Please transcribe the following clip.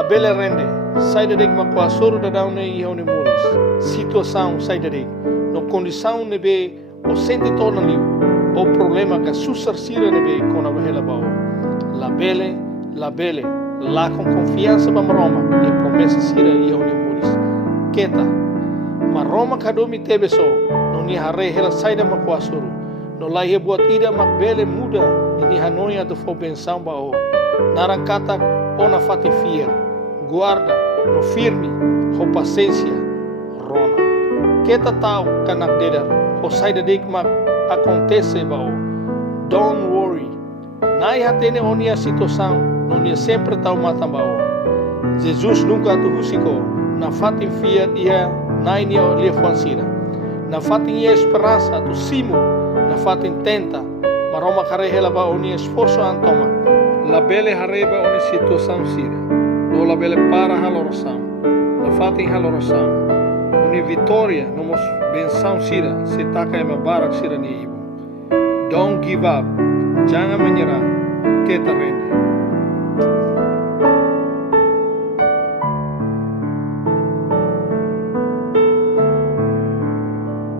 La bele rende, sai da dek makuasoro da daun ne iho ne muris. Situação sai da dek, no condição ne be o sente torna liu, o problema que susar sira ne be com a bahela bao. La bele, lá com confiança ba Roma, e promessa sira iho ne muris. Keta, ma Roma kadomi tebe so, no ni hare hela sai da makuasoro, no lai buat ida mak bele muda, ni hanoia do fo pensão bao. Narangkata ona fate fier, guarda no firme, ho paciência, rona. Keta tau kanak dedar, ho sai da dek mak acontece bao. Don't worry. Nai hatene onia situação, nonia sempre tau mata bao. Jesus nunca tu husiko, na fate fier ia nai nia lefuansira. Na fate ia esperança tu simo, na fate tenta, maroma kare hela bao nia esforço antoma. La bele hareba oni situação sira. No la bele para haloroção. Na fatin haloroção. Oni vitória nomos benção sira. Se taka ema barak sira ni ibu. Don't give up. Jangan menyerah. Kita